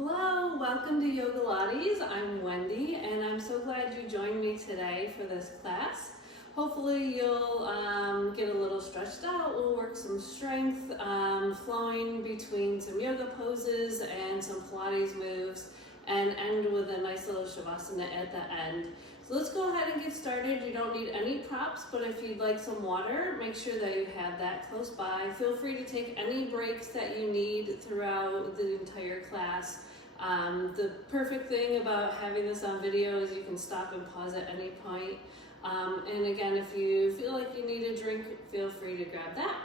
Hello, welcome to Yogalates. I'm Wendy and I'm so glad you joined me today for this class. Hopefully you'll get a little stretched out. We'll work some strength, flowing between some yoga poses and some Pilates moves and end with a nice little Shavasana at the end. So let's go ahead and get started. You don't need any props, but if you'd like some water, make sure that you have that close by. Feel free to take any breaks that you need throughout the entire class. The perfect thing about having this on video is you can stop and pause at any point. And again, if you feel like you need a drink, feel free to grab that.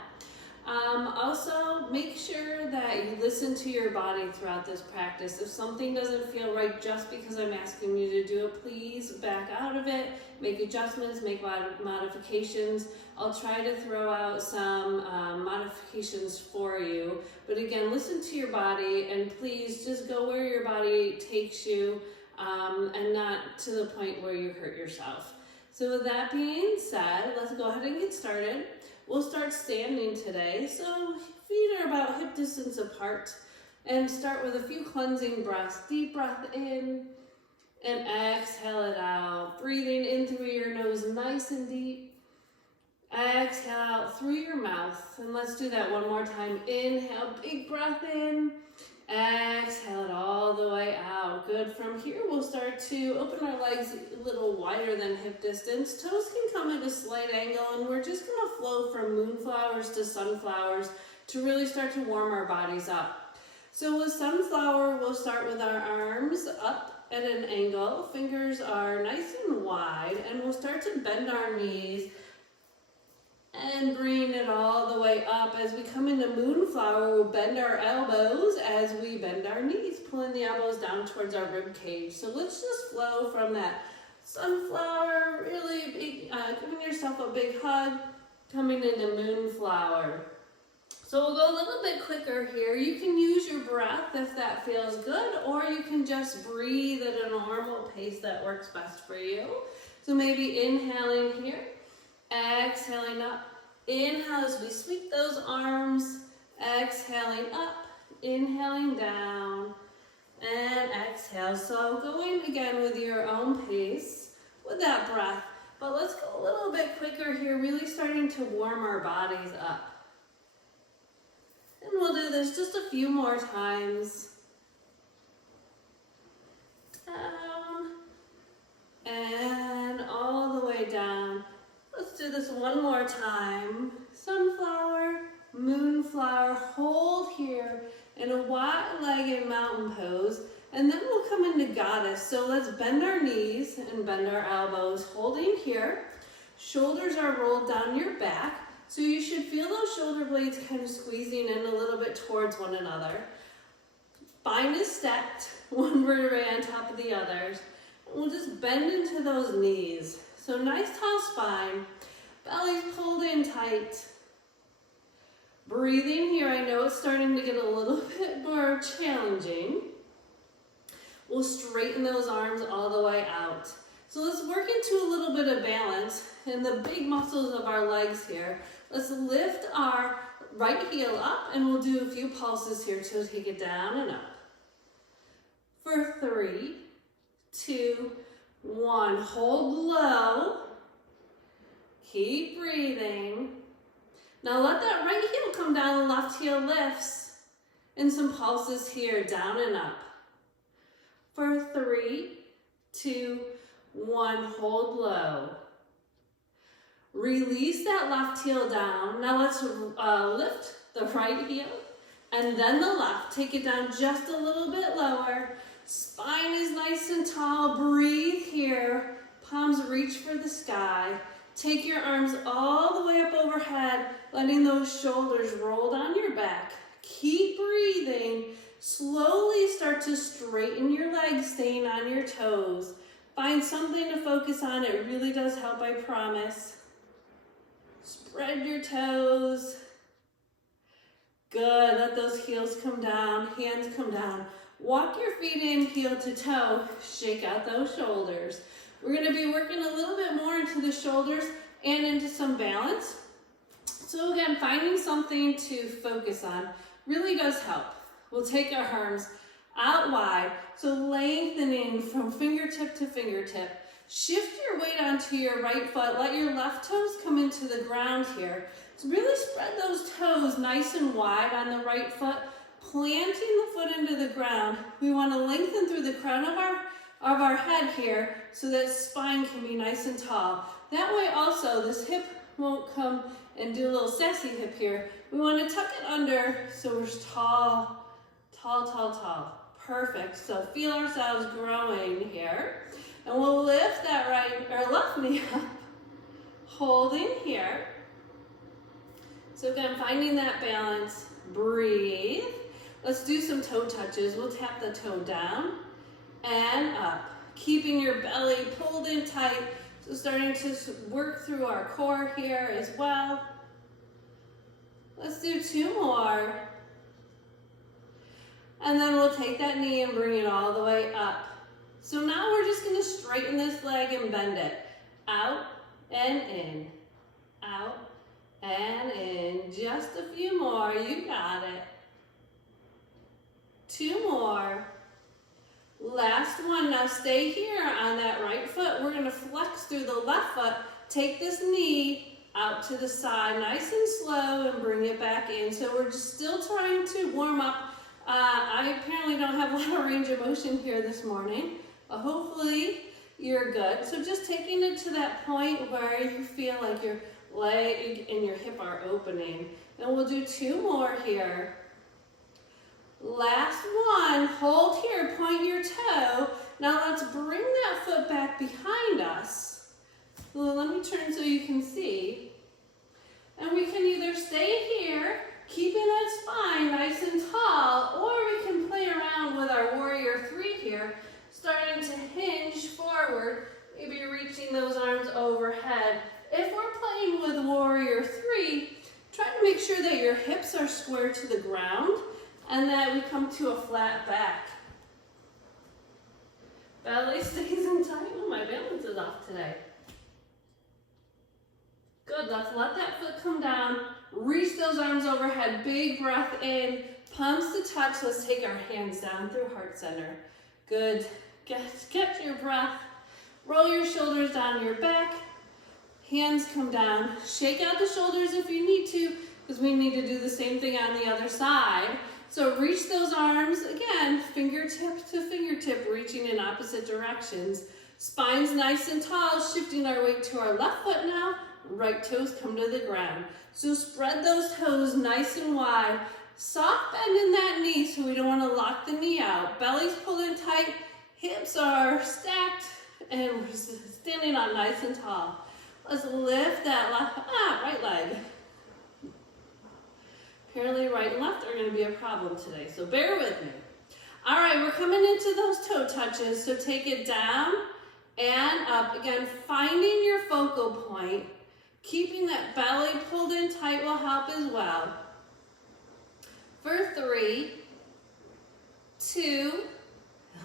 Also, make sure that you listen to your body throughout this practice. If something doesn't feel right just because I'm asking you to do it, please back out of it, make adjustments, make modifications. I'll try to throw out some modifications for you. But again, listen to your body and please just go where your body takes you and not to the point where you hurt yourself. So with that being said, let's go ahead and get started. We'll start standing today, so feet are about hip distance apart, and start with a few cleansing breaths. Deep breath in, and exhale it out. Breathing in through your nose nice and deep. Exhale out through your mouth, and let's do that one more time. Inhale, big breath in. Exhale it all the way out. Good. From here, we'll start to open our legs a little wider than hip distance. Toes can come at a slight angle, and we're just going to flow from moonflowers to sunflowers to really start to warm our bodies up. So with sunflower, we'll start with our arms up at an angle. Fingers are nice and wide, and we'll start to bend our knees and bring it all the way up. As we come into moonflower, we'll bend our elbows as we bend our knees, pulling the elbows down towards our rib cage. So let's just flow from that sunflower, really big, giving yourself a big hug, coming into moonflower. So we'll go a little bit quicker here. You can use your breath if that feels good, or you can just breathe at a normal pace that works best for you. So maybe inhaling here, exhaling up. Inhale as we sweep those arms, exhaling up, inhaling down, and exhale. So going again with your own pace with that breath, but let's go a little bit quicker here, really starting to warm our bodies up. And we'll do this just a few more times. Down, and all the way down. Let's do this one more time. Sunflower, moonflower, hold here in a wide-legged mountain pose, and then we'll come into goddess. So let's bend our knees and bend our elbows, holding here. Shoulders are rolled down your back, so you should feel those shoulder blades kind of squeezing in a little bit towards one another. Spine is stacked, one vertebrae on top of the others. And we'll just bend into those knees. So nice tall spine, belly's pulled in tight. Breathing here, I know it's starting to get a little bit more challenging. We'll straighten those arms all the way out. So let's work into a little bit of balance in the big muscles of our legs here. Let's lift our right heel up, and we'll do a few pulses here to take it down and up. For 3, 2, 1, hold low, keep breathing. Now let that right heel come down, left heel lifts, and some pulses here, down and up. For 3, 2, 1, hold low. Release that left heel down. Now let's lift the right heel, and then the left. Take it down just a little bit lower. Spine is nice and tall. Breathe here. Palms reach for the sky. Take your arms all the way up overhead, letting those shoulders roll down your back. Keep breathing. Slowly start to straighten your legs, staying on your toes. Find something to focus on. It really does help, I promise. Spread your toes. Good. Let those heels come down, hands come down. Walk your feet in heel to toe, shake out those shoulders. We're going to be working a little bit more into the shoulders and into some balance. So again, finding something to focus on really does help. We'll take our arms out wide. So lengthening from fingertip to fingertip. Shift your weight onto your right foot. Let your left toes come into the ground here. So really spread those toes nice and wide on the right foot, planting the foot into the ground. We want to lengthen through the crown of our head here so that spine can be nice and tall. That way also this hip won't come and do a little sassy hip here. We want to tuck it under so we're tall, tall, tall, tall. Perfect. So feel ourselves growing here. And we'll lift that right or left knee up, holding here. So again, finding that balance, breathe. Let's do some toe touches. We'll tap the toe down and up, keeping your belly pulled in tight. So starting to work through our core here as well. Let's do 2 more. And then we'll take that knee and bring it all the way up. So now we're just going to straighten this leg and bend it. Out and in. Out and in. Just a few more. You got it. 2 more. Last one. Now stay here on that right foot. We're going to flex through the left foot. Take this knee out to the side nice and slow and bring it back in. So we're just still trying to warm up. I apparently don't have a lot of range of motion here this morning. Hopefully you're good. So just taking it to that point where you feel like your leg and your hip are opening. And we'll do 2 more here. Last one, hold here, point your toe. Now let's bring that foot back behind us. Well, let me turn so you can see. And we can either stay here, keeping that spine nice and tall, or we can play around with our warrior 3 here, starting to hinge forward, maybe reaching those arms overhead. If we're playing with warrior 3, try to make sure that your hips are square to the ground and that we come to a flat back. Belly stays in tight. Oh, my balance is off today. Good, let's let that foot come down. Reach those arms overhead. Big breath in, palms to touch. Let's take our hands down through heart center. Good, get your breath. Roll your shoulders down your back. Hands come down. Shake out the shoulders if you need to, because we need to do the same thing on the other side. So reach those arms, again, fingertip to fingertip, reaching in opposite directions. Spine's nice and tall, shifting our weight to our left foot now. Right toes come to the ground. So spread those toes nice and wide. Soft bend in that knee so we don't want to lock the knee out. Belly's pulled in tight, hips are stacked, and we're standing on nice and tall. Let's lift that right leg. Apparently right and left are going to be a problem today, so bear with me. All right, we're coming into those toe touches, so take it down and up. Again, finding your focal point, keeping that belly pulled in tight will help as well. For 3, 2,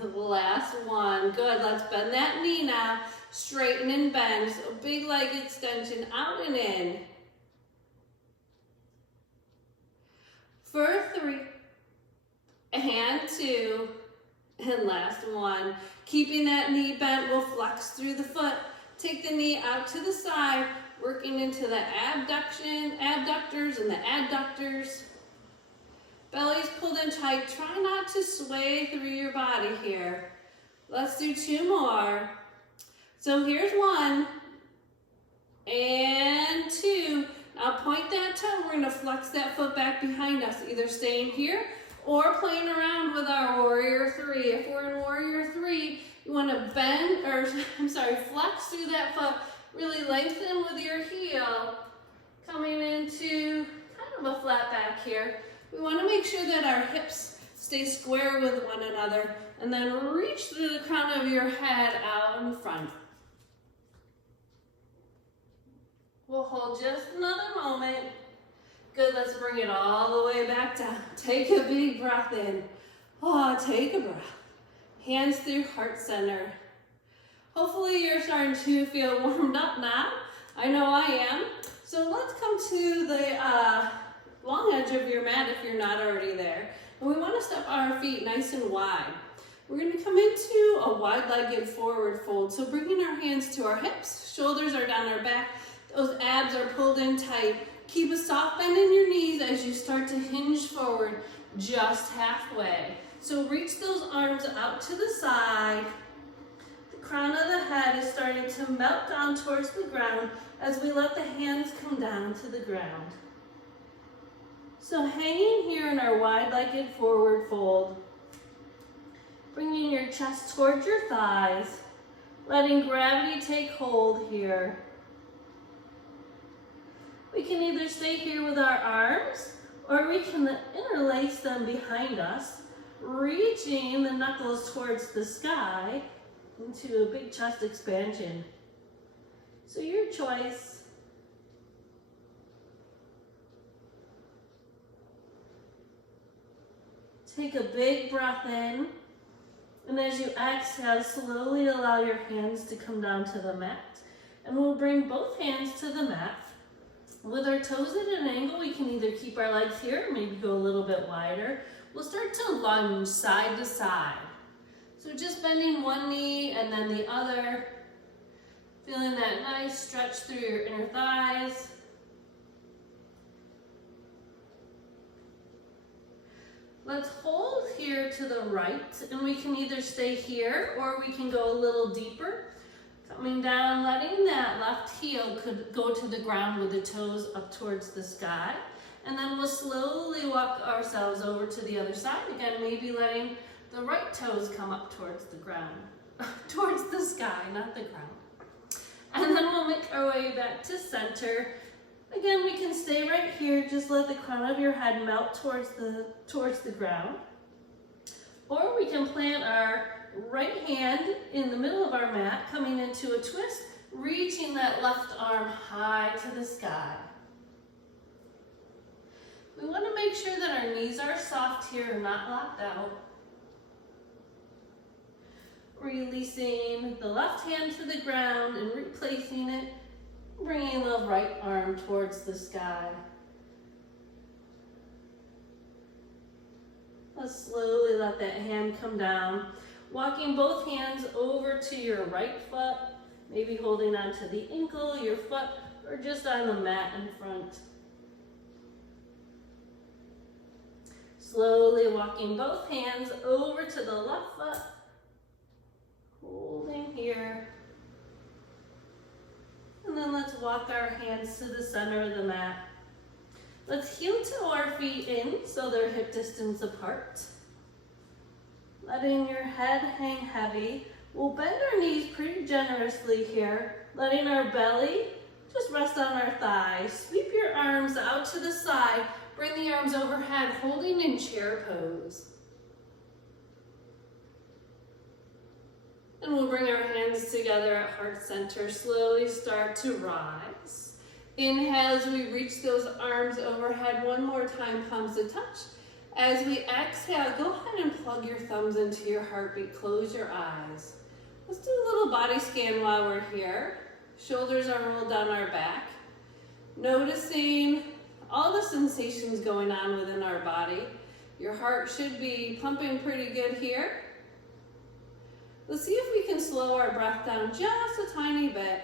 last one. Good, let's bend that knee now. Straighten and bend, so big leg extension out and in. For 3, and 2, and last one. Keeping that knee bent, we'll flex through the foot. Take the knee out to the side, working into the abductors and the adductors. Belly's pulled in tight. Try not to sway through your body here. Let's do 2 more. So here's 1 and 2. Now point that toe. We're going to flex that foot back behind us, either staying here or playing around with our warrior 3. If we're in warrior 3, you want to flex through that foot. Really lengthen with your heel, coming into kind of a flat back here. We want to make sure that our hips stay square with one another, and then reach through the crown of your head out in front. We'll hold just another moment. Good, let's bring it all the way back down. Take a big breath in. Oh, take a breath. Hands through heart center. Hopefully you're starting to feel warmed up now. I know I am. So let's come to the long edge of your mat if you're not already there. And we want to step our feet nice and wide. We're going to come into a wide-legged forward fold. So bringing our hands to our hips, shoulders are down our back, those abs are pulled in tight. Keep a soft bend in your knees as you start to hinge forward just halfway. So reach those arms out to the side. The crown of the head is starting to melt down towards the ground as we let the hands come down to the ground. So hanging here in our wide-legged forward fold, bringing your chest towards your thighs, letting gravity take hold here. We can either stay here with our arms, or we can interlace them behind us, reaching the knuckles towards the sky into a big chest expansion. So your choice. Take a big breath in, and as you exhale, slowly allow your hands to come down to the mat. And we'll bring both hands to the mat. With our toes at an angle, we can either keep our legs here, or maybe go a little bit wider. We'll start to lunge side to side. So just bending one knee and then the other. Feeling that nice stretch through your inner thighs. Let's hold here to the right, and we can either stay here or we can go a little deeper. Coming down, letting that left heel could go to the ground with the toes up towards the sky. And then we'll slowly walk ourselves over to the other side. Again, maybe letting the right toes come up towards the ground, towards the sky, not the ground. And then we'll make our way back to center. Again, we can stay right here. Just let the crown of your head melt towards the ground. Or we can plant our right hand in the middle of our mat, coming into a twist, reaching that left arm high to the sky. We want to make sure that our knees are soft here, not locked out. Releasing the left hand to the ground and replacing it, bringing the right arm towards the sky. Let's slowly let that hand come down. Walking both hands over to your right foot, maybe holding onto the ankle, your foot, or just on the mat in front. Slowly walking both hands over to the left foot, holding here. And then let's walk our hands to the center of the mat. Let's heel toe our feet in so they're hip distance apart. Letting your head hang heavy. We'll bend our knees pretty generously here, letting our belly just rest on our thighs. Sweep your arms out to the side. Bring the arms overhead, holding in chair pose. And we'll bring our hands together at heart center. Slowly start to rise. Inhale as we reach those arms overhead. One more time, palms to touch. As we exhale, go ahead and plug your thumbs into your heartbeat. Close your eyes. Let's do a little body scan while we're here. Shoulders are rolled down our back. Noticing all the sensations going on within our body. Your heart should be pumping pretty good here. Let's see if we can slow our breath down just a tiny bit.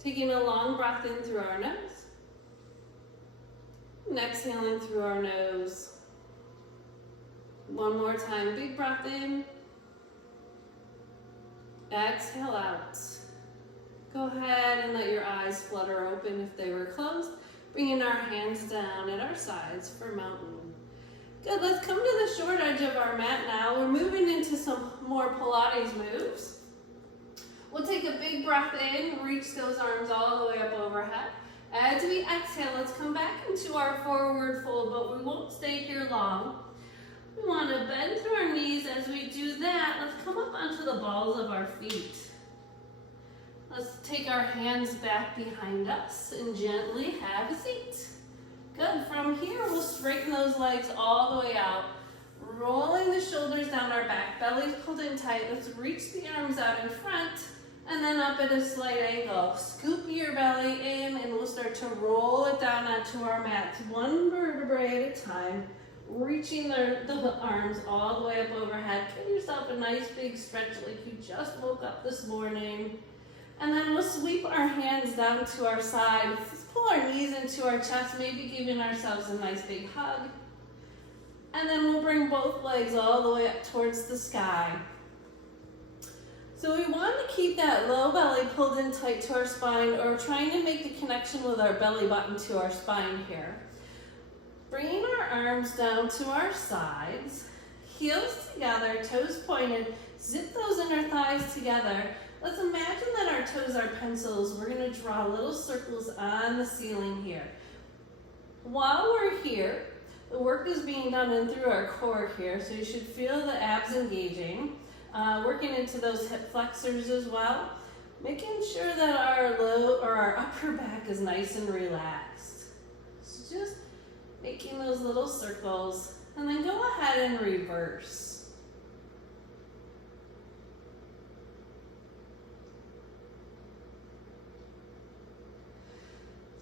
Taking a long breath in through our nose. And exhaling through our nose. One more time, big breath in. Exhale out. Go ahead and let your eyes flutter open if they were closed. Bringing our hands down at our sides for mountain. Good, let's come to the short edge of our mat now. We're moving into some more Pilates moves. We'll take a big breath in, reach those arms all the way up overhead. As we exhale, let's come back into our forward fold, but we won't stay here long. We want to bend through our knees. As we do that, let's come up onto the balls of our feet. Let's take our hands back behind us and gently have a seat. Good, from here we'll straighten those legs all the way out. Rolling the shoulders down our back, belly's pulled in tight. Let's reach the arms out in front and then up at a slight angle. Scoop your belly in and we'll start to roll it down onto our mats, one vertebrae at a time. reaching the arms all the way up overhead. Give yourself a nice big stretch like you just woke up this morning. And then we'll sweep our hands down to our side. Let's pull our knees into our chest, maybe giving ourselves a nice big hug. And then we'll bring both legs all the way up towards the sky. So we want to keep that low belly pulled in tight to our spine, or trying to make the connection with our belly button to our spine here. Bringing our arms down to our sides, heels together, toes pointed, zip those inner thighs together. Let's imagine that our toes are pencils. We're going to draw little circles on the ceiling here. While we're here, the work is being done in through our core here, so you should feel the abs engaging, working into those hip flexors as well, making sure that our low or our upper back is nice and relaxed. So just making those little circles, and then go ahead and reverse.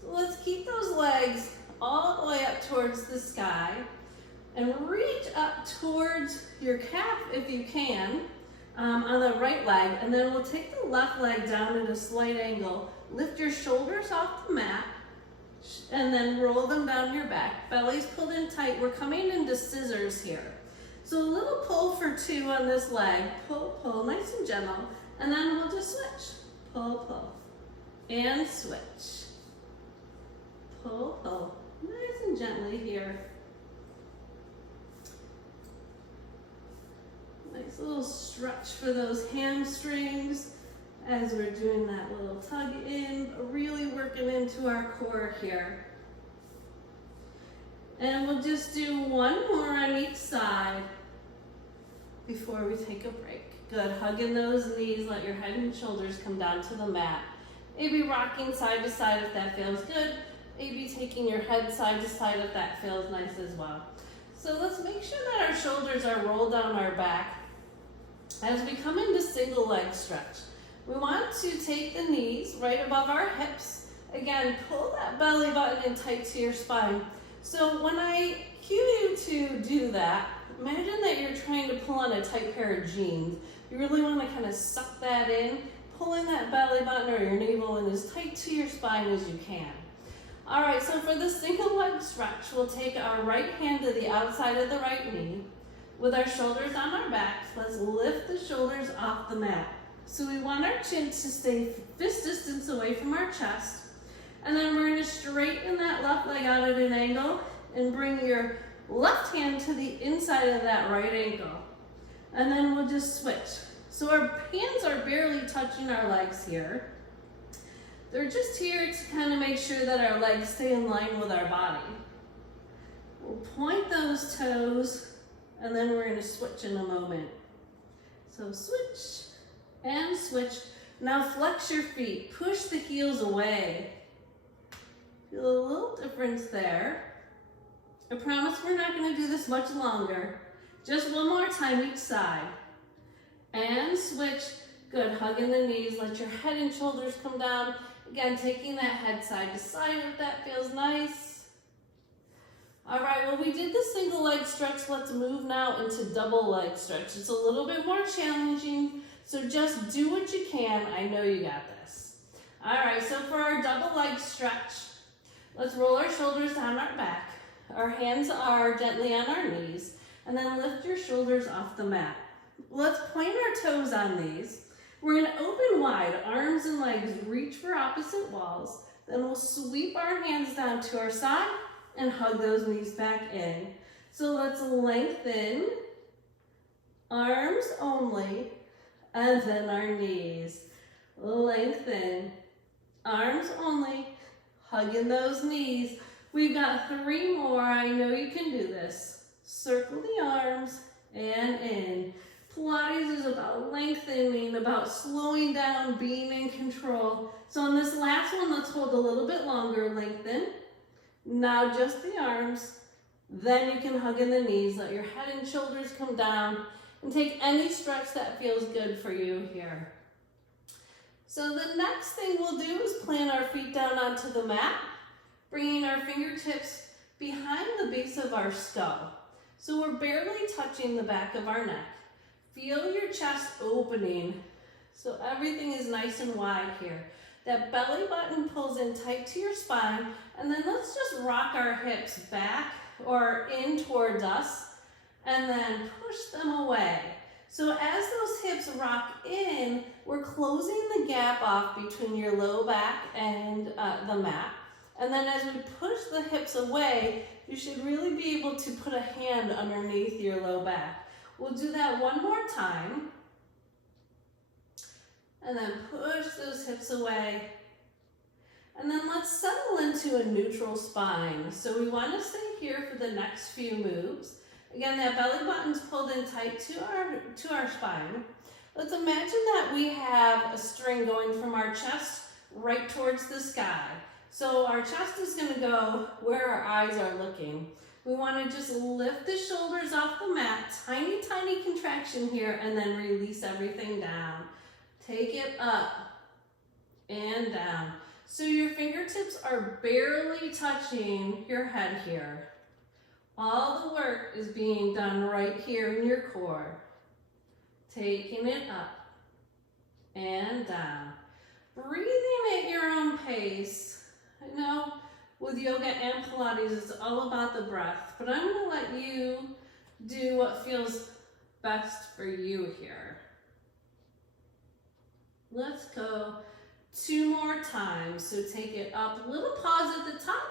So let's keep those legs all the way up towards the sky, and reach up towards your calf if you can, on the right leg, and then we'll take the left leg down at a slight angle. Lift your shoulders off the mat, and then roll them down your back. Belly's pulled in tight. We're coming into scissors here. So a little pull for 2 on this leg. Pull, pull, nice and gentle. And then we'll just switch. Pull, pull, and switch. Pull, pull, nice and gently here. Nice little stretch for those hamstrings as we're doing that little tug in, really working into our core here. And we'll just do one more on each side before we take a break. Good, hugging those knees, let your head and shoulders come down to the mat. Maybe rocking side to side if that feels good. Maybe taking your head side to side if that feels nice as well. So let's make sure that our shoulders are rolled down our back. As we come into single leg stretch, we want to take the knees right above our hips. Again, pull that belly button in tight to your spine. So when I cue you to do that, imagine that you're trying to pull on a tight pair of jeans. You really want to kind of suck that in, pulling that belly button or your navel in as tight to your spine as you can. All right, so for the single leg stretch, we'll take our right hand to the outside of the right knee. With our shoulders on our backs, let's lift the shoulders off the mat. So we want our chin to stay fist distance away from our chest. And then we're going to straighten that left leg out at an angle and bring your left hand to the inside of that right ankle. And then we'll just switch. So our hands are barely touching our legs here. They're just here to kind of make sure that our legs stay in line with our body. We'll point those toes, and then we're going to switch in a moment. So switch and switch. Now flex your feet. Push the heels away. Feel a little difference there. I promise we're not going to do this much longer. Just one more time each side. And switch. Good. Hugging the knees. Let your head and shoulders come down. Again, taking that head side to side if that feels nice. All right, well, we did the single leg stretch. Let's move now into double leg stretch. It's a little bit more challenging, so just do what you can. I know you got this. All right, so for our double leg stretch, let's roll our shoulders down our back. Our hands are gently on our knees, and then lift your shoulders off the mat. Let's point our toes on these. We're going to open wide, arms and legs reach for opposite walls. Then we'll sweep our hands down to our side and hug those knees back in. So let's lengthen, arms only, and then our knees. Lengthen, arms only, hugging those knees. We've got 3 more. I know you can do this. Circle the arms and in. Pilates is about lengthening, about slowing down, being in control. So on this last one, let's hold a little bit longer, lengthen. Now just the arms. Then you can hug in the knees, let your head and shoulders come down, and take any stretch that feels good for you here. So the next thing we'll do is plant our feet down onto the mat, bringing our fingertips behind the base of our skull. So we're barely touching the back of our neck. Feel your chest opening so everything is nice and wide here. That belly button pulls in tight to your spine, and then let's just rock our hips back or in towards us, and then push them away. So as those hips rock in, we're closing the gap off between your low back and the mat. And then as we push the hips away, you should really be able to put a hand underneath your low back. We'll do that one more time. And then push those hips away. And then let's settle into a neutral spine. So we want to stay here for the next few moves. Again, that belly button's pulled in tight to our spine. Let's imagine that we have a string going from our chest right towards the sky. So our chest is going to go where our eyes are looking. We want to just lift the shoulders off the mat, tiny, tiny contraction here, and then release everything down. Take it up and down. So your fingertips are barely touching your head here. All the work is being done right here in your core. Taking it up and down. Breathing at your own pace. I know with yoga and Pilates, it's all about the breath, but I'm going to let you do what feels best for you here. Let's go 2 more times. So take it up, little pause at the top,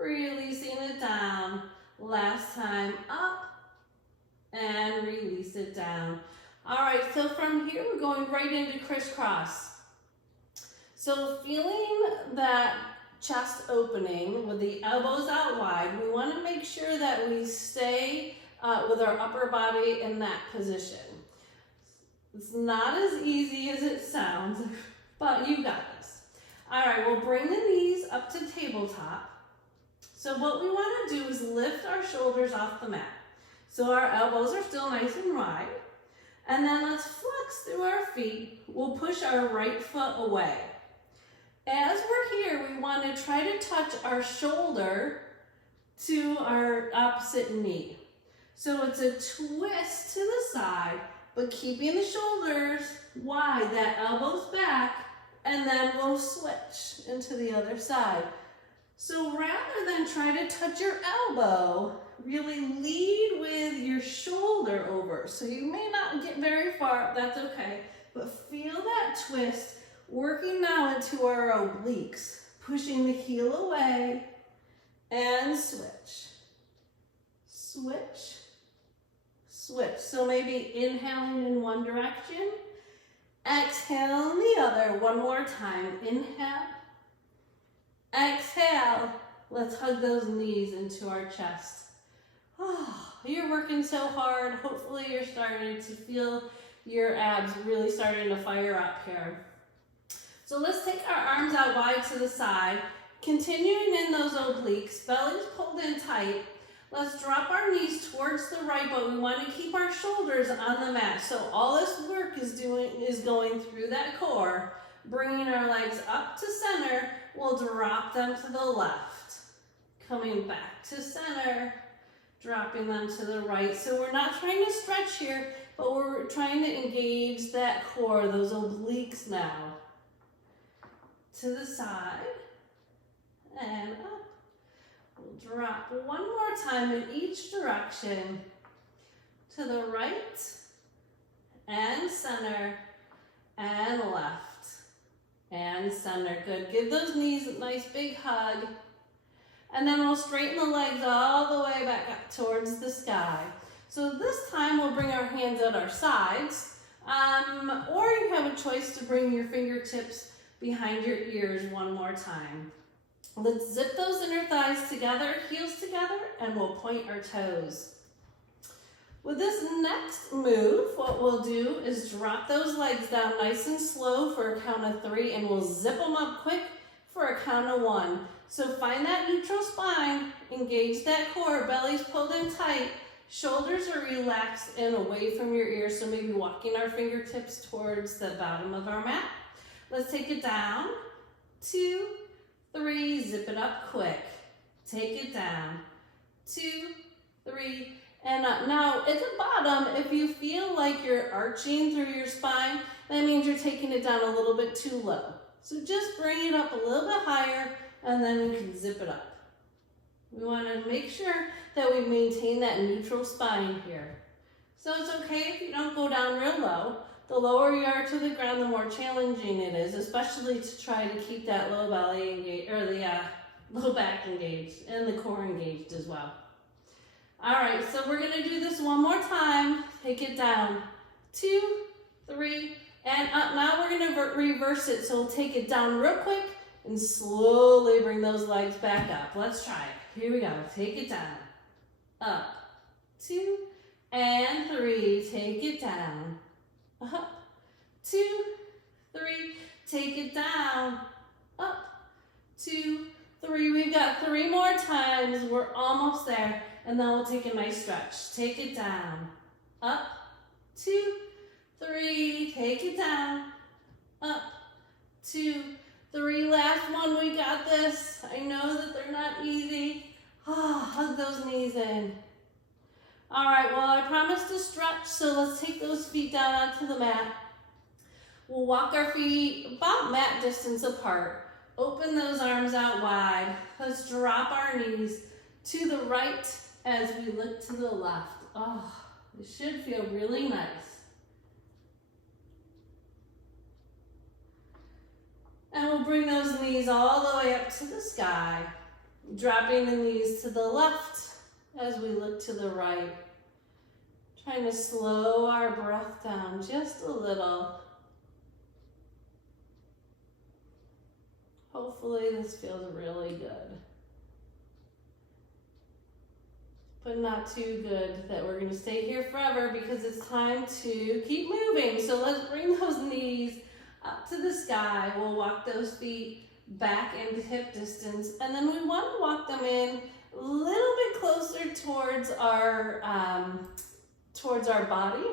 releasing it down. Last time, up and release it down. All right, so from here we're going right into crisscross. So feeling that chest opening with the elbows out wide, we want to make sure that we stay with our upper body in that position. It's not as easy as it sounds, but you got this. All right, we'll bring the knees up to tabletop. So what we want to do is lift our shoulders off the mat. So our elbows are still nice and wide. And then let's flex through our feet. We'll push our right foot away. As we're here, we want to try to touch our shoulder to our opposite knee. So it's a twist to the side, but keeping the shoulders wide, that elbows back, and then we'll switch into the other side. So rather than try to touch your elbow, really lead with your shoulder over. So you may not get very far, that's okay, but feel that twist, working now into our obliques, pushing the heel away and switch. Switch, switch. So maybe inhaling in one direction, exhale in the other. One more time, inhale. Exhale. Let's hug those knees into our chest. Oh, you're working so hard. Hopefully you're starting to feel your abs really starting to fire up here. So let's take our arms out wide to the side, continuing in those obliques, belly's pulled in tight. Let's drop our knees towards the right, but we want to keep our shoulders on the mat. So all this work is going through that core, bringing our legs up to center. We'll drop them to the left, coming back to center, dropping them to the right. So we're not trying to stretch here, but we're trying to engage that core, those obliques now. To the side and up. We'll drop one more time in each direction. To the right and center and left and center. Good. Give those knees a nice big hug. And then we'll straighten the legs all the way back up towards the sky. So this time we'll bring our hands at our sides. Or you have a choice to bring your fingertips behind your ears one more time. Let's zip those inner thighs together, heels together, and we'll point our toes. With this next move, what we'll do is drop those legs down nice and slow for a count of 3, and we'll zip them up quick for a count of 1. So find that neutral spine, engage that core, belly's pulled in tight, shoulders are relaxed and away from your ears, so maybe walking our fingertips towards the bottom of our mat. Let's take it down, 2, 3, zip it up quick. Take it down, 2, 3, and up. Now at the bottom, if you feel like you're arching through your spine, that means you're taking it down a little bit too low. So just bring it up a little bit higher, and then we can zip it up. We want to make sure that we maintain that neutral spine here. So it's okay if you don't go down real low. The lower you are to the ground, the more challenging it is, especially to try to keep that low belly engaged, or the low back engaged, and the core engaged as well. All right, so we're gonna do this one more time. Take it down, 2, 3, and up. Now we're gonna reverse it, so we'll take it down real quick and slowly bring those legs back up. Let's try it. Here we go. Take it down, up, 2, and 3. Take it down, up, 2, 3. Take it down, up, 2, 3. We've got 3 more times. We're almost there. And then we'll take a nice stretch. Take it down, up, 2, 3. Take it down, up, 2, 3. Last one, we got this. I know that they're not easy. Hug those knees in. All right, well, I promised to stretch, so let's take those feet down onto the mat. We'll walk our feet about mat distance apart. Open those arms out wide. Let's drop our knees to the right as we look to the left. Oh, it should feel really nice. And we'll bring those knees all the way up to the sky, dropping the knees to the left as we look to the right. Trying to slow our breath down just a little. Hopefully this feels really good. But not too good that we're gonna stay here forever because it's time to keep moving. So let's bring those knees up to the sky. We'll walk those feet back into hip distance, and then we want to walk them in a little bit closer towards our body.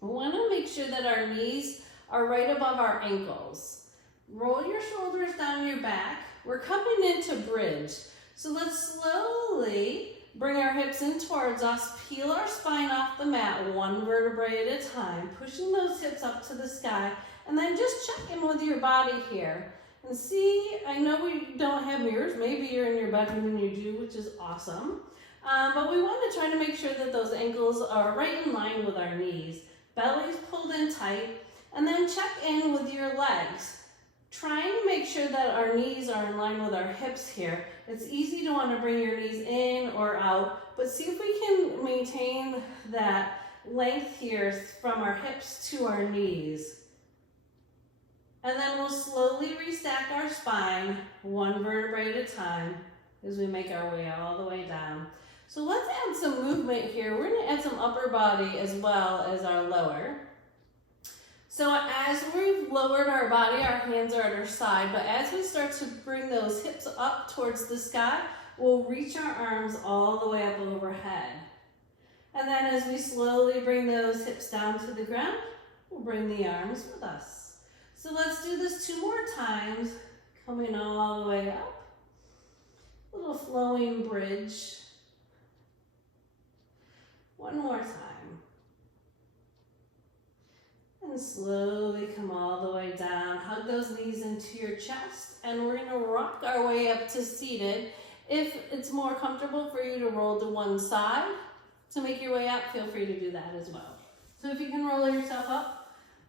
We want to make sure that our knees are right above our ankles. Roll your shoulders down your back. We're coming into bridge. So let's slowly bring our hips in towards us, peel our spine off the mat, 1 vertebrae at a time, pushing those hips up to the sky, and then just check in with your body here. And see, I know we don't have mirrors, maybe you're in your bedroom and you do, which is awesome. But we want to try to make sure that those ankles are right in line with our knees. Belly's pulled in tight, and then check in with your legs. Trying to make sure that our knees are in line with our hips here. It's easy to want to bring your knees in or out, but see if we can maintain that length here from our hips to our knees. And then we'll slowly restack our spine, 1 vertebrae at a time, as we make our way all the way down. So let's add some movement here. We're going to add some upper body as well as our lower. So as we've lowered our body, our hands are at our side, but as we start to bring those hips up towards the sky, we'll reach our arms all the way up overhead. And then as we slowly bring those hips down to the ground, we'll bring the arms with us. So let's do this 2 more times, coming all the way up. Little flowing bridge. 1 more time. And slowly come all the way down. Hug those knees into your chest, and we're gonna rock our way up to seated. If it's more comfortable for you to roll to one side to make your way up, feel free to do that as well. So if you can roll yourself up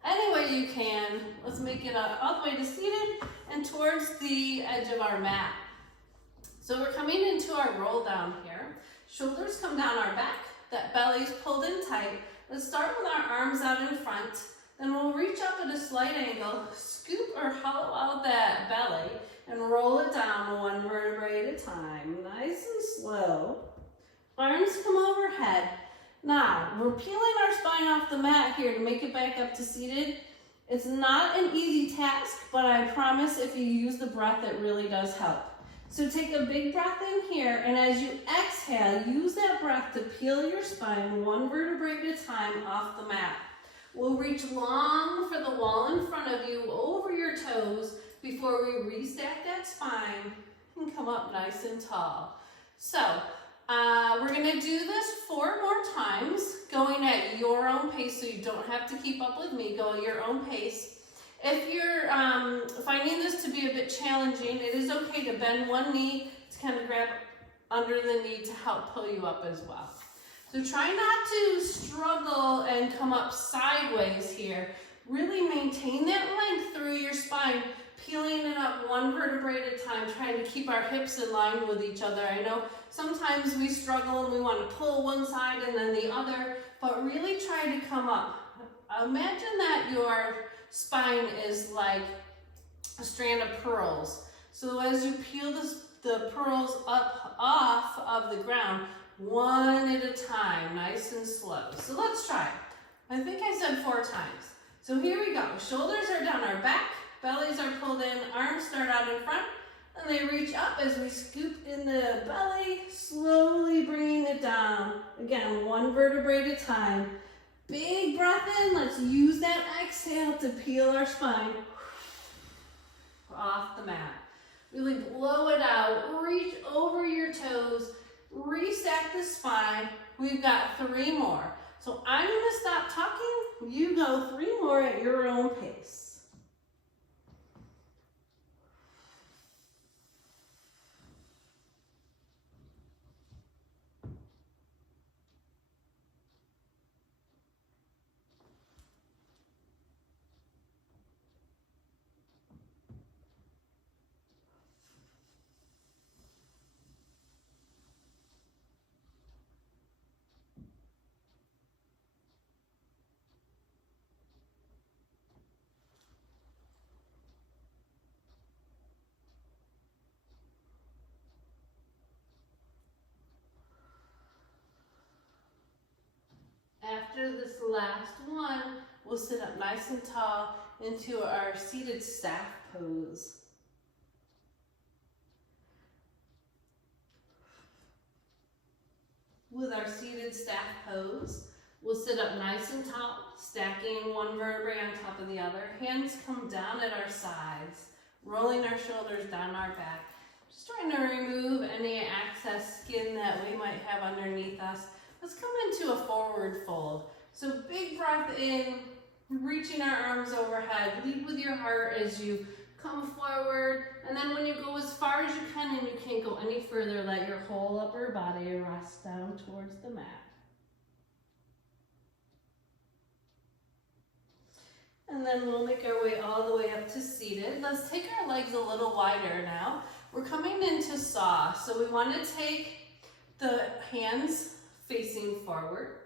any way you can, let's make it all the way to seated and towards the edge of our mat. So we're coming into our roll down here. Shoulders come down our back, that belly's pulled in tight. Let's start with our arms out in front. Then we'll reach up at a slight angle, scoop or hollow out that belly, and roll it down 1 vertebrae at a time, nice and slow. Arms come overhead. Now, we're peeling our spine off the mat here to make it back up to seated. It's not an easy task, but I promise if you use the breath, it really does help. So take a big breath in here, and as you exhale, use that breath to peel your spine 1 vertebrae at a time off the mat. We'll reach long for the wall in front of you, over your toes, before we restack that spine and come up nice and tall. So We're gonna do this 4 more times, going at your own pace, so you don't have to keep up with me. Go at your own pace. If you're finding this to be a bit challenging, it is okay to bend one knee to kind of grab under the knee to help pull you up as well. So try not to struggle and come up sideways here. Really maintain that length through your spine, peeling it up 1 vertebrae at a time, trying to keep our hips in line with each other. I know sometimes we struggle and we want to pull one side and then the other, but really try to come up. Imagine that your spine is like a strand of pearls. So as you peel the pearls up off of the ground, 1 at a time, nice and slow. So let's try. I think I said 4 times. So here we go. Shoulders are down our back, bellies are pulled in, arms start out in front, and they reach up as we scoop in the belly, slowly bringing it down. Again, 1 vertebrae at a time. Big breath in. Let's use that exhale to peel our spine off the mat. Really blow it out. Reach over your toes. Restack the spine. We've got 3 more. So I'm going to stop talking. You go 3 more at your own pace. After this last one, we'll sit up nice and tall into our seated staff pose. With our seated staff pose, we'll sit up nice and tall, stacking 1 vertebrae on top of the other. Hands come down at our sides, rolling our shoulders down our back. Just trying to remove any excess skin that we might have underneath us. Let's come into a forward fold. So big breath in, reaching our arms overhead. Lead with your heart as you come forward. And then when you go as far as you can and you can't go any further, let your whole upper body rest down towards the mat. And then we'll make our way all the way up to seated. Let's take our legs a little wider now. We're coming into saw. So we want to take the hands facing forward.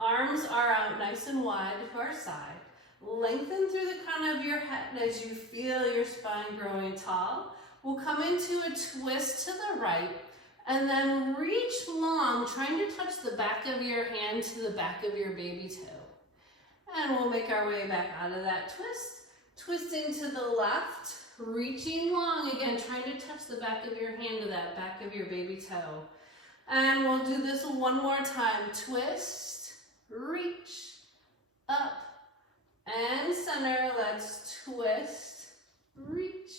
Arms are out nice and wide to our side. Lengthen through the crown of your head as you feel your spine growing tall. We'll come into a twist to the right and then reach long, trying to touch the back of your hand to the back of your baby toe. And we'll make our way back out of that twist. Twisting to the left, reaching long again, trying to touch the back of your hand to that back of your baby toe. And we'll do this 1 more time. Twist, reach, up, and center. Let's twist, reach,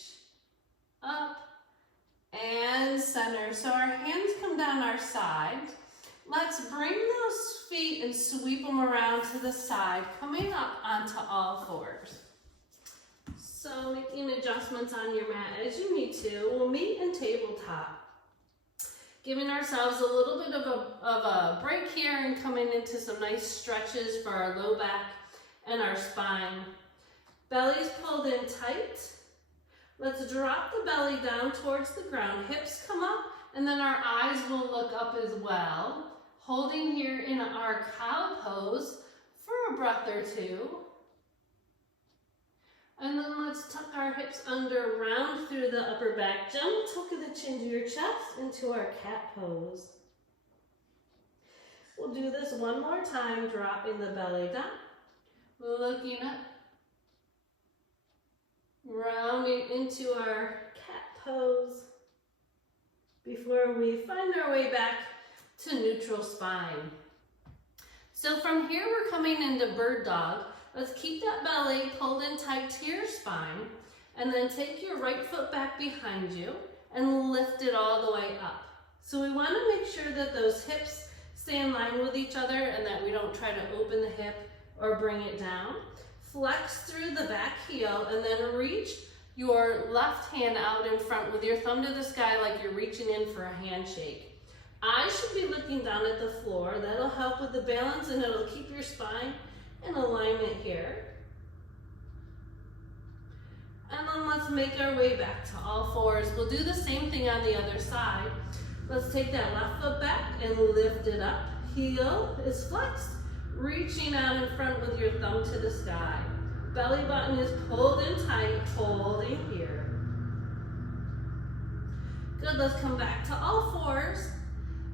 up, and center. So our hands come down our sides. Let's bring those feet and sweep them around to the side, coming up onto all 4s. So making adjustments on your mat as you need to. We'll meet in tabletop. Giving ourselves a little bit of a break here and coming into some nice stretches for our low back and our spine. Belly's pulled in tight. Let's drop the belly down towards the ground. Hips come up and then our eyes will look up as well. Holding here in our cow pose for a breath or 2. And then let's tuck our hips under, round through the upper back, jump, tuck of the chin to your chest into our cat pose. We'll do this 1 more time, dropping the belly down, looking up, rounding into our cat pose before we find our way back to neutral spine. So from here, we're coming into bird dog. Let's keep that belly pulled in tight to your spine, and then take your right foot back behind you and lift it all the way up. So we want to make sure that those hips stay in line with each other and that we don't try to open the hip or bring it down. Flex through the back heel and then reach your left hand out in front with your thumb to the sky like you're reaching in for a handshake. Eyes should be looking down at the floor. That'll help with the balance and it'll keep your spine in alignment here. And then let's make our way back to all fours. We'll do the same thing on the other side. Let's take that left foot back and lift it up. Heel is flexed, reaching out in front with your thumb to the sky. Belly button is pulled in tight, holding here. Good, let's come back to all fours.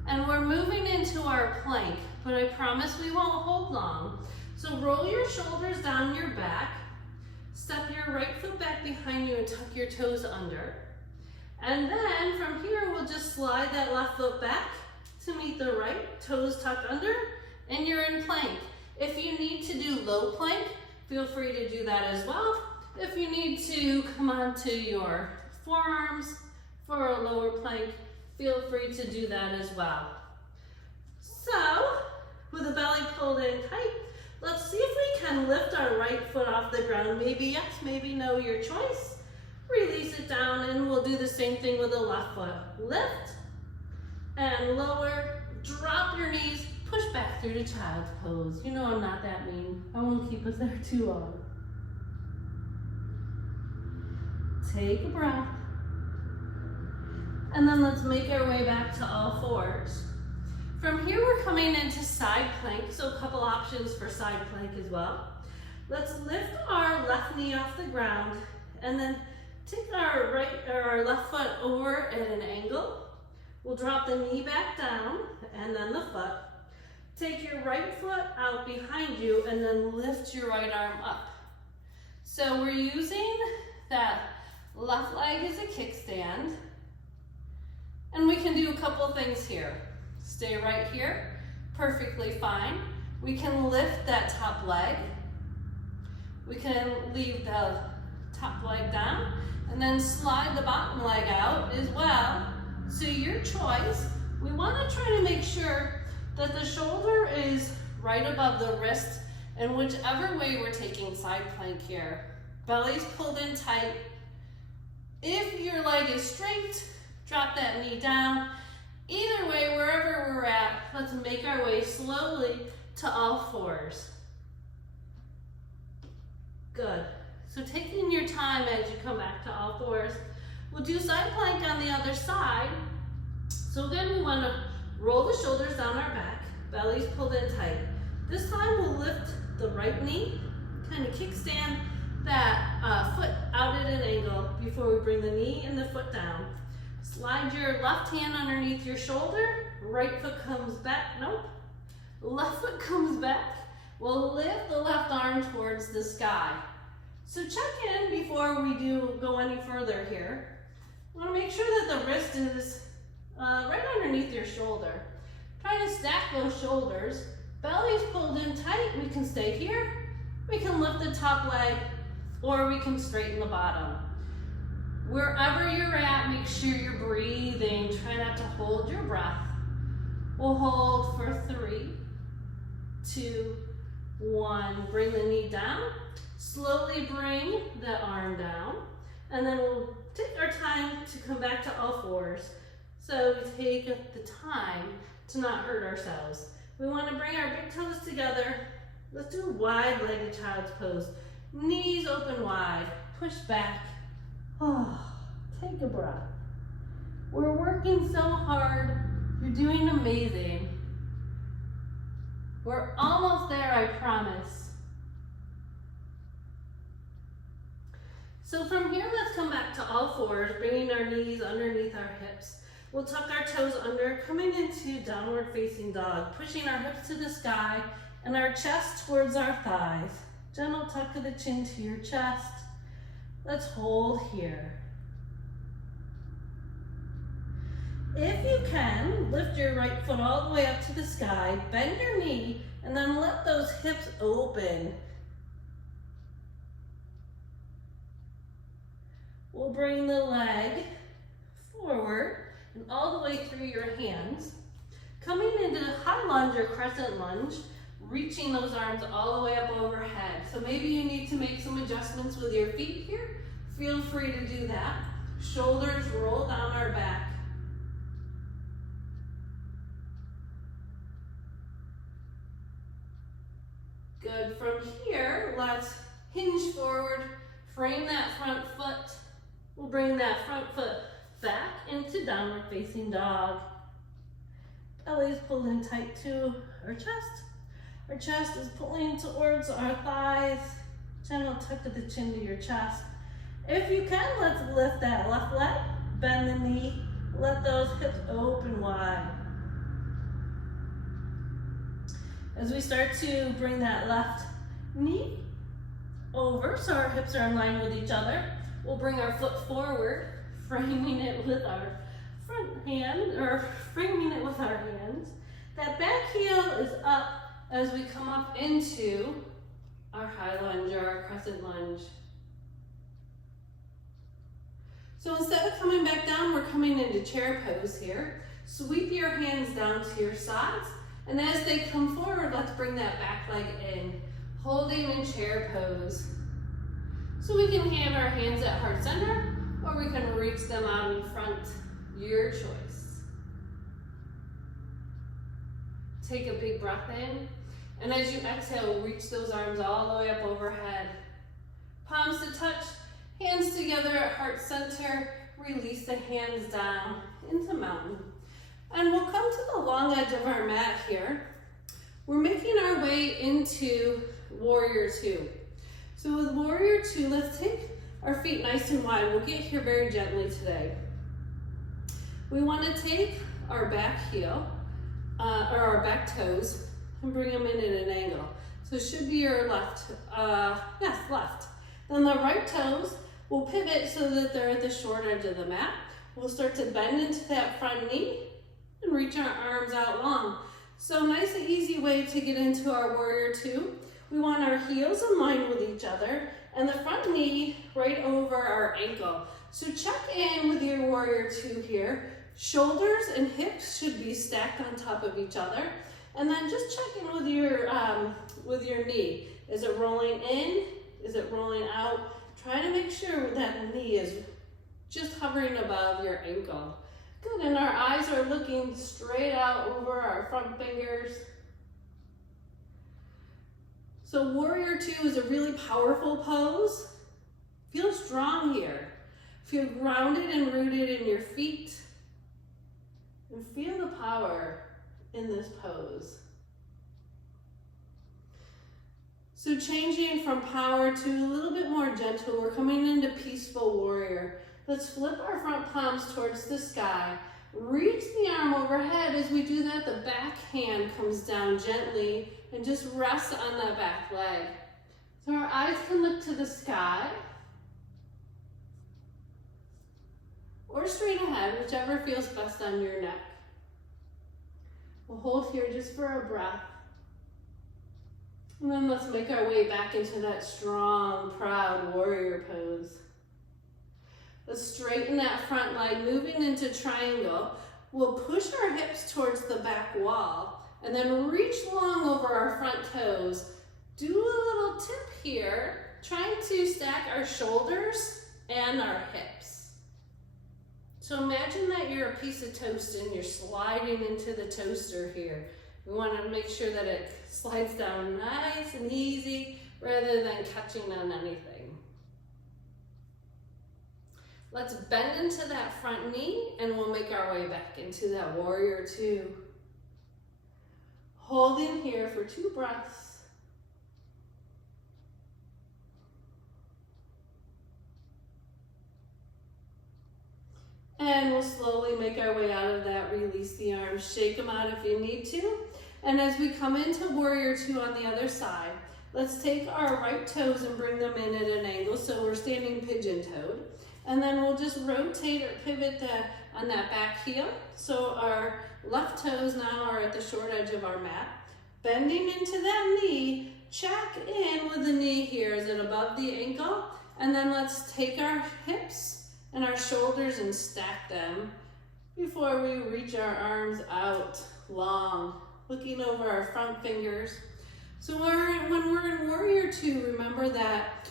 And we're moving into our plank, but I promise we won't hold long. So roll your shoulders down your back. Step your right foot back behind you and tuck your toes under. And then from here, we'll just slide that left foot back to meet the right, toes tucked under, and you're in plank. If you need to do low plank, feel free to do that as well. If you need to come onto your forearms for a lower plank, feel free to do that as well. So, with the belly pulled in tight, let's see if we can lift our right foot off the ground. Maybe yes, maybe no, your choice. Release it down and we'll do the same thing with the left foot. Lift and lower, drop your knees, push back through to child's pose. You know I'm not that mean. I won't keep us there too long. Take a breath. And then let's make our way back to all fours. From here, we're coming into side plank, so a couple options for side plank as well. Let's lift our left knee off the ground and then take our right or our left foot over at an angle. We'll drop the knee back down and then the foot. Take your right foot out behind you and then lift your right arm up. So we're using that left leg as a kickstand. And we can do a couple things here. Stay right here, perfectly fine. We can lift that top leg. We can leave the top leg down and then slide the bottom leg out as well. So your choice. We want to try to make sure that the shoulder is right above the wrist and whichever way we're taking side plank here. Belly's pulled in tight. If your leg is straight, drop that knee down. Either way, wherever we're at, let's make our way slowly to all fours. Good. So taking your time as you come back to all fours. We'll do side plank on the other side. So again, we want to roll the shoulders down our back, belly's pulled in tight. This time we'll lift the right knee, kind of kickstand that foot out at an angle before we bring the knee and the foot down. Slide your left hand underneath your shoulder, right foot comes back, nope. Left foot comes back. We'll lift the left arm towards the sky. So check in before we go any further here. You want to make sure that the wrist is right underneath your shoulder. Try to stack those shoulders. Belly's pulled in tight. We can stay here. We can lift the top leg or we can straighten the bottom. Wherever you're at, make sure you're breathing. Try not to hold your breath. We'll hold for 3, 2, 1. Bring the knee down. Slowly bring the arm down. And then we'll take our time to come back to all fours. So we take the time to not hurt ourselves. We want to bring our big toes together. Let's do wide-legged child's pose. Knees open wide. Push back. Oh, take a breath. We're working so hard. You're doing amazing. We're almost there, I promise. So from here, let's come back to all fours, bringing our knees underneath our hips. We'll tuck our toes under, coming into downward facing dog, pushing our hips to the sky and our chest towards our thighs. Gentle tuck of the chin to your chest. Let's hold here. If you can, lift your right foot all the way up to the sky, bend your knee, and then let those hips open. We'll bring the leg forward and all the way through your hands. Coming into high lunge or crescent lunge, reaching those arms all the way up overhead. So maybe you need to make some adjustments with your feet here. Feel free to do that. Shoulders roll down our back. Good. From here, let's hinge forward, frame that front foot. We'll bring that front foot back into downward facing dog. Belly is pulled in tight to our chest. Our chest is pulling towards our thighs. Gentle tuck of the chin to your chest. If you can, let's lift that left leg, bend the knee, let those hips open wide. As we start to bring that left knee over so our hips are in line with each other, we'll bring our foot forward, framing it with our front hand, or framing it with our hands. That back heel is up as we come up into our high lunge or our crescent lunge. So instead of coming back down, we're coming into chair pose here. Sweep your hands down to your sides, and as they come forward, let's bring that back leg in, holding in chair pose. So we can have our hands at heart center, or we can reach them out in front, your choice. Take a big breath in, and as you exhale, reach those arms all the way up overhead. Palms to touch, hands together at heart center, release the hands down into mountain. And we'll come to the long edge of our mat here. We're making our way into warrior two. So with warrior two, let's take our feet nice and wide. We'll get here very gently today. We want to take our back heel, or our back toes, and bring them in at an angle. So it should be your left, left. Then the right toes, we'll pivot so that they're at the short edge of the mat. We'll start to bend into that front knee and reach our arms out long. So nice and easy way to get into our warrior two. We want our heels in line with each other and the front knee right over our ankle. So check in with your warrior two here. Shoulders and hips should be stacked on top of each other. And then just check in with your knee. Is it rolling in? Is it rolling out? Try to make sure that knee is just hovering above your ankle. Good, and our eyes are looking straight out over our front fingers. So warrior two is a really powerful pose. Feel strong here. Feel grounded and rooted in your feet. And feel the power in this pose. So changing from power to a little bit more gentle, we're coming into peaceful warrior. Let's flip our front palms towards the sky. Reach the arm overhead. As we do that, the back hand comes down gently and just rests on that back leg. So our eyes can look to the sky or straight ahead, whichever feels best on your neck. We'll hold here just for a breath. And then let's make our way back into that strong, proud warrior pose. Let's straighten that front leg, moving into triangle. We'll push our hips towards the back wall and then reach long over our front toes. Do a little tip here, trying to stack our shoulders and our hips. So imagine that you're a piece of toast and you're sliding into the toaster here. We want to make sure that it slides down nice and easy rather than catching on anything. Let's bend into that front knee and we'll make our way back into that warrior two. Holding here for 2 breaths. And we'll slowly make our way out of that. Release the arms, shake them out if you need to. And as we come into warrior two on the other side, let's take our right toes and bring them in at an angle so we're standing pigeon-toed. And then we'll just rotate or pivot on that back heel. So our left toes now are at the short edge of our mat. Bending into that knee, check in with the knee here. Is it above the ankle? And then let's take our hips and our shoulders and stack them. before we reach our arms out long, looking over our front fingers. So when we're in Warrior Two, remember that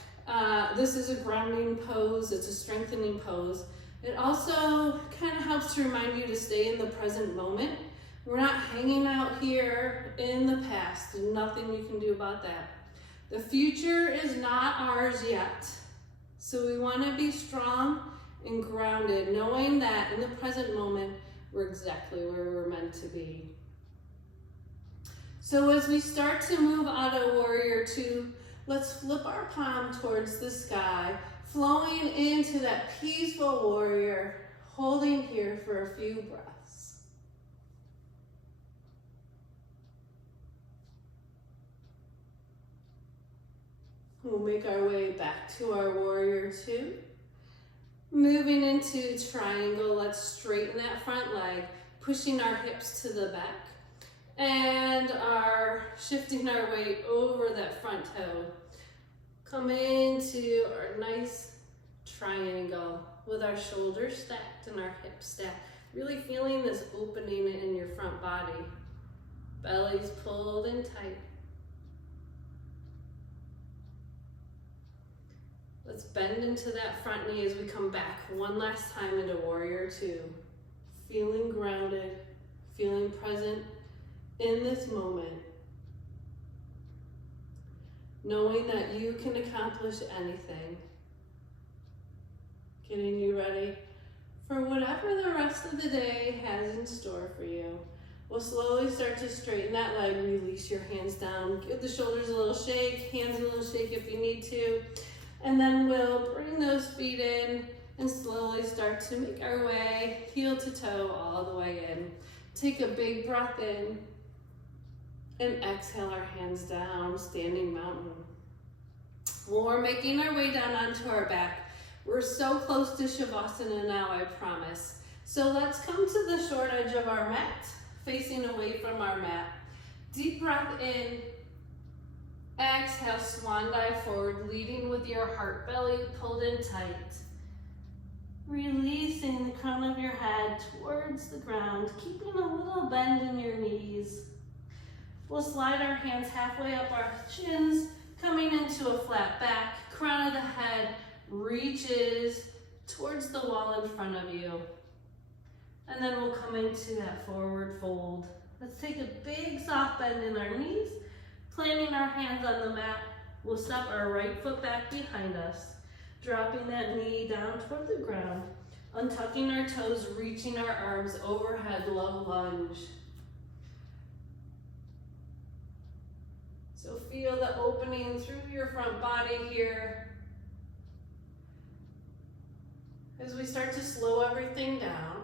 this is a grounding pose, it's a strengthening pose. It also kind of helps to remind you to stay in the present moment. We're not hanging out here in the past, and nothing you can do about that. The future is not ours yet. So we want to be strong and grounded, knowing that in the present moment, we're exactly where we're meant to be. So as we start to move out of Warrior Two, let's flip our palm towards the sky, flowing into that peaceful warrior, holding here for a few breaths. We'll make our way back to our Warrior Two. Moving into triangle, let's straighten that front leg, pushing our hips to the back, and shifting our weight over that front toe. Come into our nice triangle with our shoulders stacked and our hips stacked. Really feeling this opening in your front body. Belly's pulled in tight. Let's bend into that front knee as we come back one last time into Warrior Two. Feeling grounded, feeling present in this moment. Knowing that you can accomplish anything. Getting you ready for whatever the rest of the day has in store for you. We'll slowly start to straighten that leg, release your hands down. Give the shoulders a little shake, hands a little shake if you need to. And then we'll bring those feet in and slowly start to make our way heel to toe all the way in. Take a big breath in and exhale our hands down, standing mountain. Well, we're making our way down onto our back. We're so close to Shavasana now, I promise. So let's come to the short edge of our mat, facing away from our mat. Deep breath in. Exhale, swan dive forward, leading with your heart belly pulled in tight. Releasing the crown of your head towards the ground, keeping a little bend in your knees. We'll slide our hands halfway up our shins, coming into a flat back. Crown of the head reaches towards the wall in front of you. And then we'll come into that forward fold. Let's take a big soft bend in our knees. Planting our hands on the mat, we'll step our right foot back behind us, dropping that knee down toward the ground, untucking our toes, reaching our arms overhead, low lunge. So feel the opening through your front body here. As we start to slow everything down,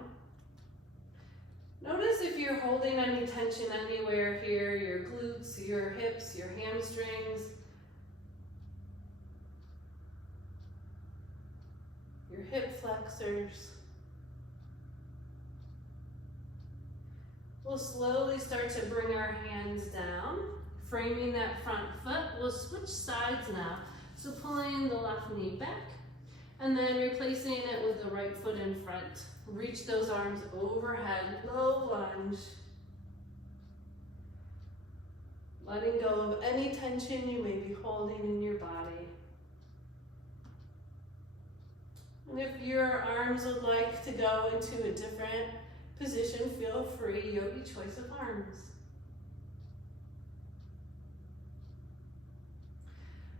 notice if you're holding any tension anywhere here, your glutes, your hips, your hamstrings, your hip flexors. We'll slowly start to bring our hands down, framing that front foot. We'll switch sides now. So pulling the left knee back, and then replacing it with the right foot in front. Reach those arms overhead, low lunge. Letting go of any tension you may be holding in your body. And if your arms would like to go into a different position, feel free, yogi choice of arms.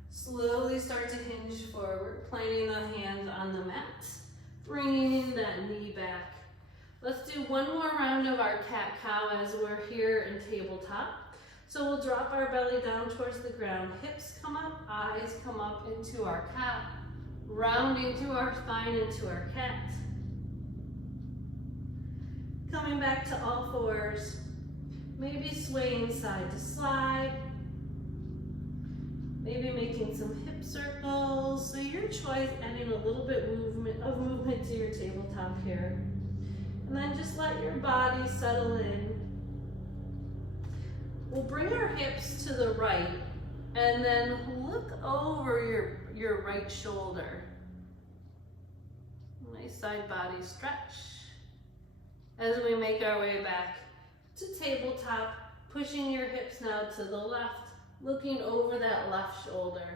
Slowly start to hinge forward, planting the hands on the mat. Bringing that knee back. Let's do one more round of our cat-cow as we're here in tabletop. So we'll drop our belly down towards the ground. Hips come up, eyes come up into our cat. Rounding through our spine into our cat. Coming back to all fours. Maybe swaying side to side. Maybe making some hip circles. So your choice, adding a little bit of movement to your tabletop here. And then just let your body settle in. We'll bring our hips to the right and then look over your right shoulder. Nice side body stretch. As we make our way back to tabletop, pushing your hips now to the left, looking over that left shoulder.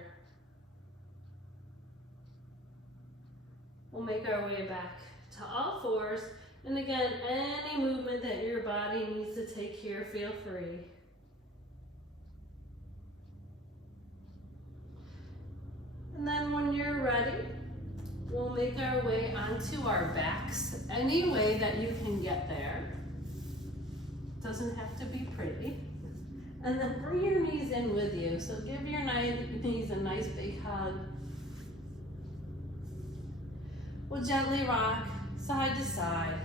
We'll make our way back to all fours. And again, any movement that your body needs to take here, feel free. And then when you're ready, we'll make our way onto our backs any way that you can get there. Doesn't have to be pretty. And then bring your knees in with you. So give your knees a nice big hug. We'll gently rock side to side,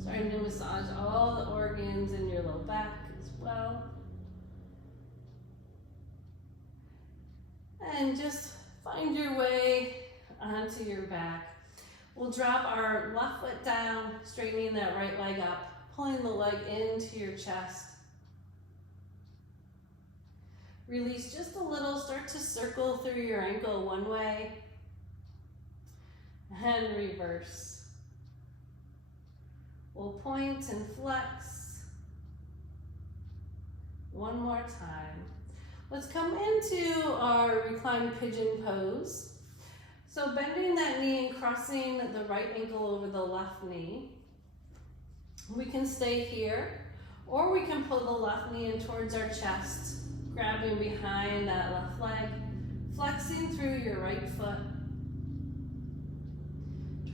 starting to massage all the organs in your low back as well. And just find your way onto your back. We'll drop our left foot down, straightening that right leg up, pulling the leg into your chest. Release just a little, start to circle through your ankle one way, and reverse. We'll point and flex. One more time. Let's come into our reclined pigeon pose. So bending that knee and crossing the right ankle over the left knee. We can stay here, or we can pull the left knee in towards our chest, grabbing behind that left leg, flexing through your right foot.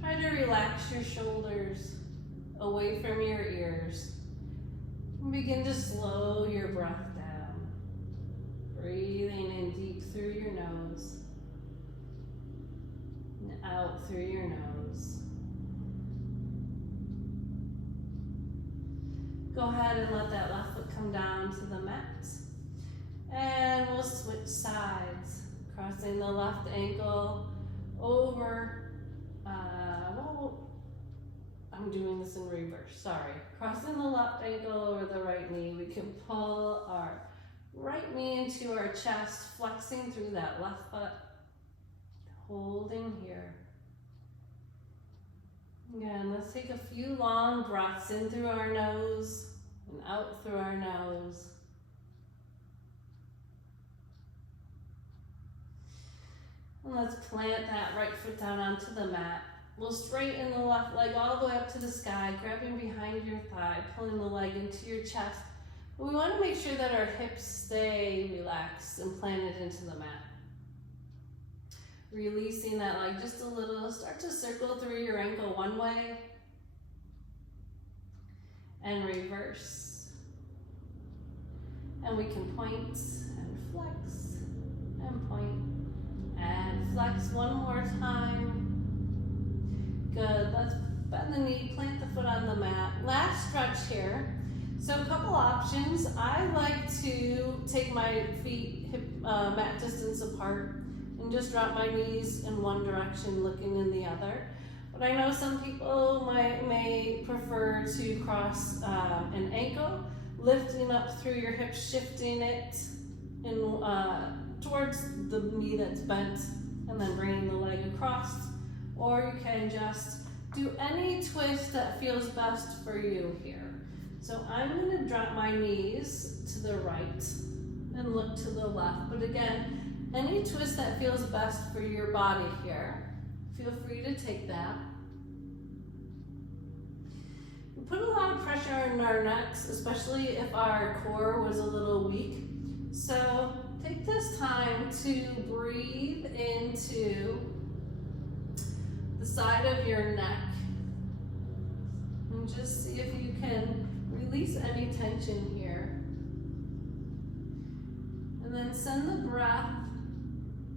Try to relax your shoulders away from your ears. And begin to slow your breath down. Breathing in deep through your nose and out through your nose. Go ahead and let that left foot come down to the mat. And we'll switch sides, crossing the left ankle over, I'm doing this in reverse, sorry. Crossing the left ankle over the right knee, we can pull our right knee into our chest, flexing through that left foot, holding here. Again, let's take a few long breaths in through our nose and out through our nose. And let's plant that right foot down onto the mat. We'll straighten the left leg all the way up to the sky, grabbing behind your thigh, pulling the leg into your chest. But we want to make sure that our hips stay relaxed and planted into the mat. Releasing that leg just a little. Start to circle through your ankle one way and reverse. And we can point and flex and point and flex one more time. Good. Let's bend the knee, plant the foot on the mat. Last stretch here. So a couple options. I like to take my feet mat distance apart and just drop my knees in one direction, looking in the other. But I know some people may prefer to cross an ankle, lifting up through your hips, shifting it in, towards the knee that's bent, and then bringing the leg across. Or you can just do any twist that feels best for you here. So I'm going to drop my knees to the right and look to the left. But again, any twist that feels best for your body here, feel free to take that. We put a lot of pressure on our necks, especially if our core was a little weak. So take this time to breathe into the side of your neck and just see if you can release any tension here. And then send the breath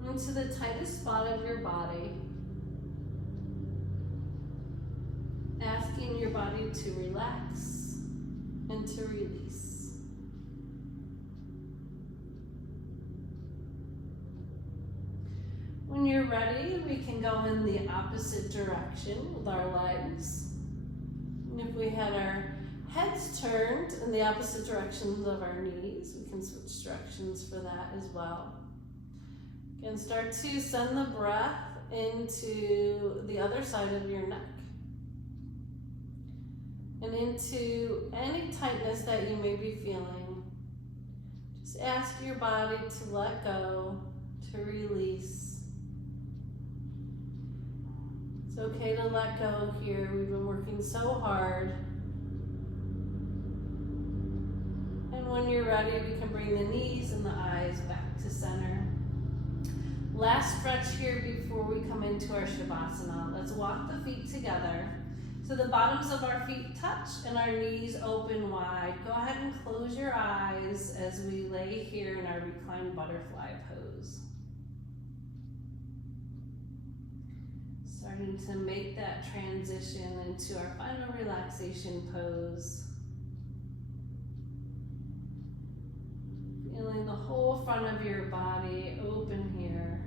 into the tightest spot of your body, asking your body to relax and to release. When you're ready, we can go in the opposite direction with our legs. And if we had our heads turned in the opposite directions of our knees, we can switch directions for that as well. Again, start to send the breath into the other side of your neck. and into any tightness that you may be feeling. Just ask your body to let go, to release. It's okay to let go here. We've been working so hard. And when you're ready, we can bring the knees and the eyes back to center. Last stretch here before we come into our Shavasana. Let's walk the feet together. So the bottoms of our feet touch and our knees open wide. Go ahead and close your eyes as we lay here in our reclined butterfly pose. Starting to make that transition into our final relaxation pose. Feeling the whole front of your body open here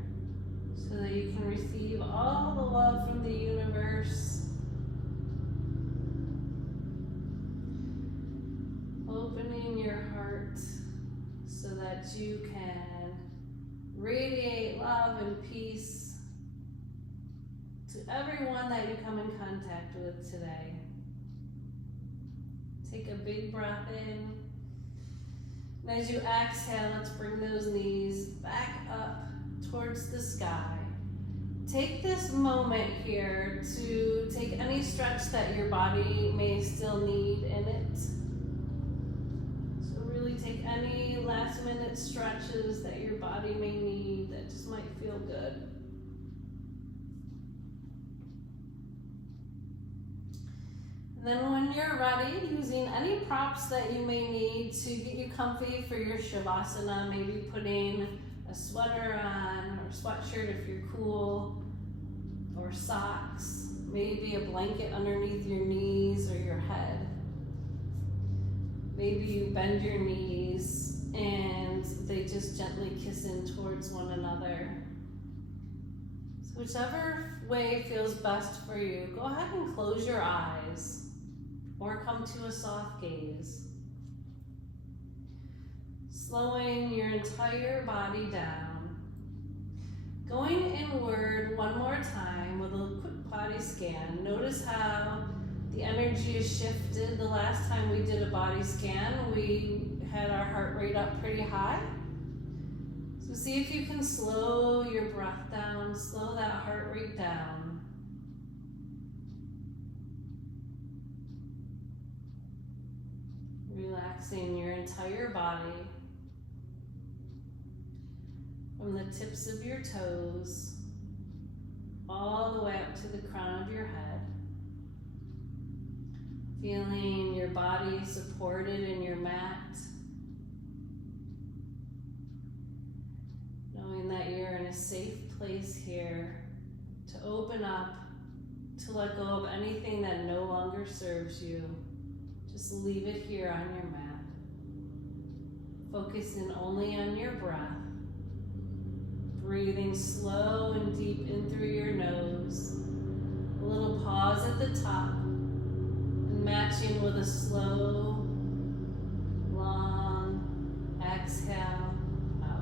so that you can receive all the love from the universe. Opening your heart so that you can radiate love and peace to everyone that you come in contact with today. Take a big breath in. And as you exhale, let's bring those knees back up towards the sky. Take this moment here to take any stretch that your body may still need in it. So really take any last minute stretches that your body may need that just might feel good. And then when you're ready, using any props that you may need to get you comfy for your Shavasana, maybe putting a sweater on or sweatshirt if you're cool, or socks, maybe a blanket underneath your knees or your head. Maybe you bend your knees and they just gently kiss in towards one another. So whichever way feels best for you, go ahead and close your eyes or come to a soft gaze. Slowing your entire body down. Going inward one more time with a quick body scan. Notice how the energy is shifted. The last time we did a body scan, we had our heart rate up pretty high. So see if you can slow your breath down, slow that heart rate down. Relaxing your entire body from the tips of your toes all the way up to the crown of your head. Feeling your body supported in your mat. Knowing that you're in a safe place here to open up, to let go of anything that no longer serves you. Just leave it here on your mat. Focusing only on your breath. Breathing slow and deep in through your nose. A little pause at the top. And matching with a slow, long exhale out.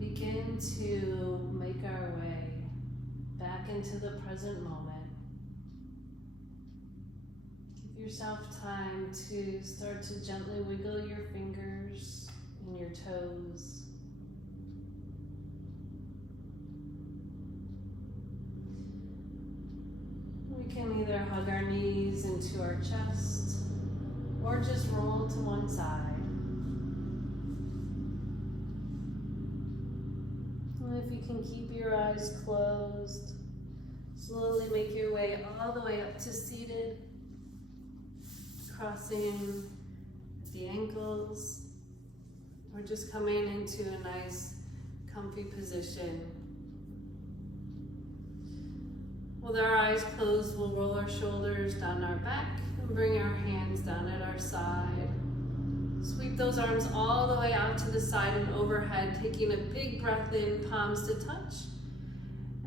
Begin to make our way back into the present moment. Give yourself time to start to gently wiggle your fingers and your toes. We can either hug our knees into our chest or just roll to one side. If you can keep your eyes closed, slowly make your way all the way up to seated, crossing the ankles, or just coming into a nice comfy position. With our eyes closed, we'll roll our shoulders down our back and bring our hands down at our side. Sweep those arms all the way out to the side and overhead, taking a big breath in, palms to touch.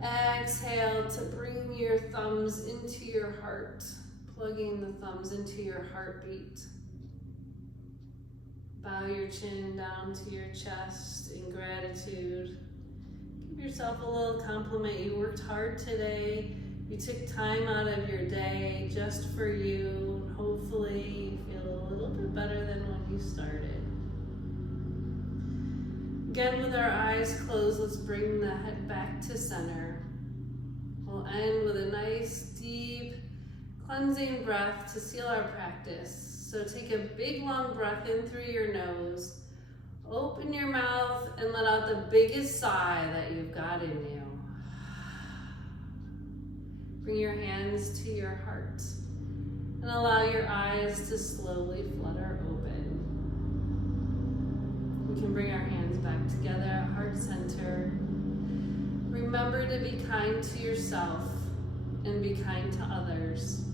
Exhale to bring your thumbs into your heart, plugging the thumbs into your heartbeat. Bow your chin down to your chest in gratitude. Give yourself a little compliment. You worked hard today. You took time out of your day just for you. Hopefully you feel a little bit better than when you started. Again, with our eyes closed, let's bring the head back to center. We'll end with a nice, deep, cleansing breath to seal our practice. So take a big, long breath in through your nose. Open your mouth and let out the biggest sigh that you've got in you. Bring your hands to your heart and allow your eyes to slowly flutter open. We can bring our hands back together at heart center. Remember to be kind to yourself and be kind to others.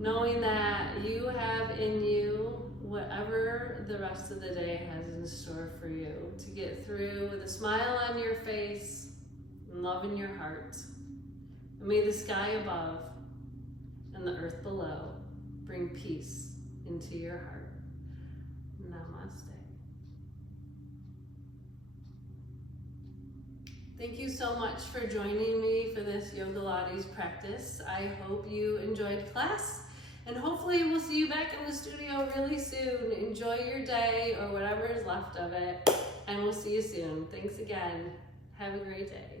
Knowing that you have in you whatever the rest of the day has in store for you to get through with a smile on your face and love in your heart. And may the sky above and the earth below bring peace into your heart. Namaste. Thank you so much for joining me for this Yogalates practice. I hope you enjoyed class. And hopefully we'll see you back in the studio really soon. Enjoy your day or whatever is left of it. And we'll see you soon. Thanks again. Have a great day.